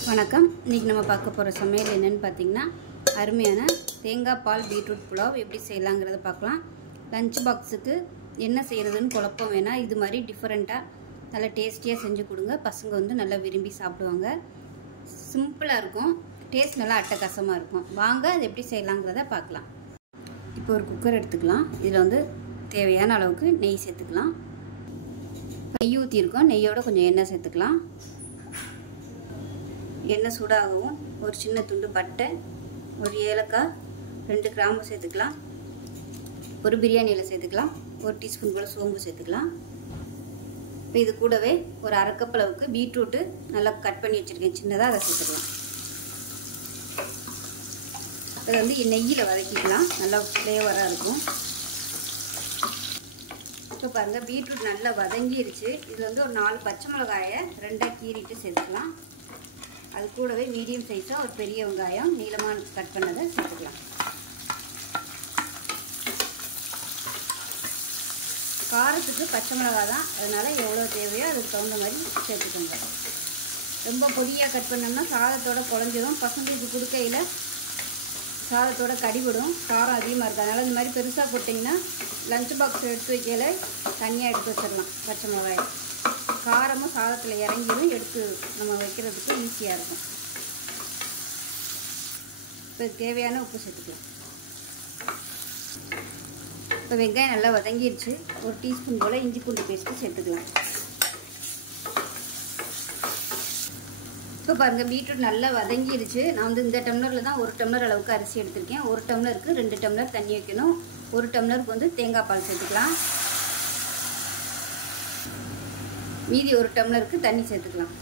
வணக்கம். இன்றைக்கி நம்ம பார்க்க போகிற சமையல் என்னென்னு பார்த்திங்கன்னா, அருமையான தேங்காய் பால் பீட்ரூட் புலாவ் எப்படி செய்யலாங்கிறத பார்க்கலாம். லஞ்ச் பாக்ஸுக்கு என்ன செய்கிறதுன்னு குழப்பம் வேணாம். இது மாதிரி டிஃப்ரெண்ட்டாக நல்லா டேஸ்டியாக செஞ்சு கொடுங்க. பசங்க வந்து நல்லா விரும்பி சாப்பிடுவாங்க. சிம்பிளாக இருக்கும், டேஸ்ட் நல்லா அட்டகாசமாக இருக்கும். வாங்க அது எப்படி செய்யலாங்கிறத பார்க்கலாம். இப்போ ஒரு குக்கர் எடுத்துக்கலாம். இதில் வந்து தேவையான அளவுக்கு நெய் சேர்த்துக்கலாம். நெய் ஊற்றிருக்கோம். நெய்யோட கொஞ்சம் எண்ணெய் சேர்த்துக்கலாம். எண்ணெய் சூடாகவும் ஒரு சின்ன துண்டு பட்டை, ஒரு ஏலக்காய், 2 கிராம்பு சேர்த்துக்கலாம். ஒரு பிரியாணி இலை சேர்த்துக்கலாம். ஒரு டீஸ்பூன் போல் சோம்பு சேர்த்துக்கலாம். இப்போ இது கூடவே ஒரு அரை கப் அளவுக்கு பீட்ரூட்டு நல்லா கட் பண்ணி வச்சுருக்கேன் சின்னதாக, அதை சேர்த்துக்கலாம். அதை வந்து நெய்யில் வதக்கிக்கலாம். நல்லா ஃப்ளேவராக இருக்கும். இப்போ பாருங்கள், பீட்ரூட் நல்லா வதங்கிருச்சு. இதில் வந்து ஒரு 4 பச்சை மிளகாயை 2ஆக கீறிட்டு சேர்த்துக்கலாம். அது கூடவே மீடியம் சைஸாக ஒரு பெரிய வெங்காயம் நீளமாக கட் பண்ணதை சேர்த்துக்கலாம். காரத்துக்கு பச்சை மிளகா தான், அதனால் எவ்வளோ தேவையோ அதுக்கு தகுந்த மாதிரி சேர்த்துக்கோங்க. ரொம்ப பொடியாக கட் பண்ணோம்னா சாதத்தோடு குழஞ்சிடும். பசங்களுக்கு கொடுக்கையில் சாதத்தோட கடிபடும், காரம் அதிகமாக இருக்குது. அதனால் இந்த மாதிரி பெருசாக போட்டிங்கன்னா லஞ்ச் பாக்ஸ் எடுத்து வைக்கல தனியாக எடுத்து வச்சிடலாம். பச்சை மிளகாயை காரமும் சாதத்தில் இறங்கிடும், எடுத்து நம்ம வைக்கிறதுக்கு ஈஸியாக இருக்கும். இப்போ தேவையான உப்பு சேர்த்துக்கலாம். இப்போ வெங்காயம் நல்லா வதங்கிடுச்சு. ஒரு டீஸ்பூன் போல் இஞ்சி பூண்டு பேஸ்ட்டு சேர்த்துக்கலாம். இப்போ பாருங்கள், பீட்ரூட் நல்லா வதங்கிடுச்சு. நான் வந்து இந்த டம்ளரில் தான் 1 டம்ளர் அளவுக்கு அரிசி எடுத்திருக்கேன். 1 டம்ளருக்கு 2 டம்ளர் தண்ணி வைக்கணும். 1 டம்ளருக்கு வந்து தேங்காய் பால் சேர்த்துக்கலாம். மீதி 1 டம்ளருக்கு தண்ணி சேர்த்துக்கலாம்.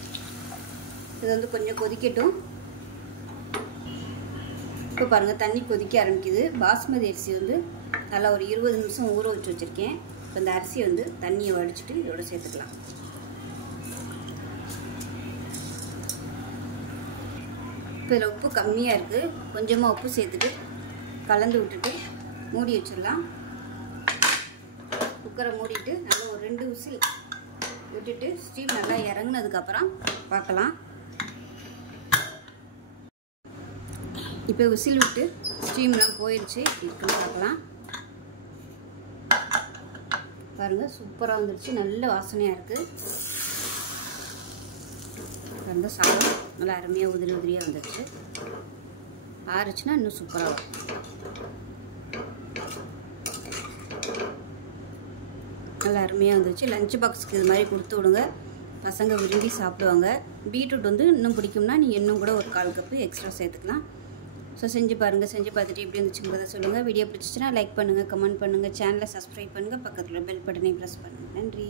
இது வந்து கொஞ்சம் கொதிக்கட்டும். இப்போ பாருங்கள், தண்ணி கொதிக்க ஆரம்பிக்குது. பாஸ்மதி அரிசி வந்து நல்லா ஒரு 20 நிமிஷம் ஊற வச்சு வச்சுருக்கேன். இப்போ இந்த அரிசியை வந்து தண்ணியை வடிச்சிட்டு இதோட சேர்த்துக்கலாம். இப்போ இதில் உப்பு கம்மியாக இருக்குது. கொஞ்சமாக உப்பு சேர்த்துட்டு கலந்து விட்டுட்டு மூடி வச்சிடலாம். குக்கரை மூடிட்டு நல்லா ஒரு 2 விசில் விட்டுட்டு ஸ்டீம் நல்லா இறங்குனதுக்கப்புறம் பார்க்கலாம். இப்போ விசில் விட்டு ஸ்டீம்லாம் போயிடுச்சு. இருக்குன்னு பார்க்கலாம். பாருங்கள், சூப்பராக வந்துடுச்சு. நல்ல வாசனையாக இருக்குது. அந்த சாதம் நல்லா அருமையாக உதிரி உதிரியாக வந்துடுச்சு. ஆறுச்சுன்னா இன்னும் சூப்பராக இருக்கும். நல்லா அருமையாக வந்துச்சு. லஞ்ச் பாக்ஸுக்கு இது மாதிரி கொடுத்து விடுங்க. பசங்க விரும்பி சாப்பிடுவாங்க. பீட்ரூட் வந்து இன்னும் பிடிக்கும்னா நீங்கள் இன்னும் கூட ஒரு 1/4 கப்பு எக்ஸ்ட்ரா சேர்த்துக்கலாம். ஸோ செஞ்சு பாருங்கள். செஞ்சு பார்த்துட்டு எப்படி இருந்துச்சுங்கிறத சொல்லுங்கள். வீடியோ பிடிச்சிச்சுன்னா லைக் பண்ணுங்கள், கமெண்ட் பண்ணுங்கள், சேனலை சப்ஸ்கிரைப் பண்ணுங்கள், பக்கத்தில் பெல் பட்டனை ப்ரெஸ் பண்ணுங்கள். நன்றி.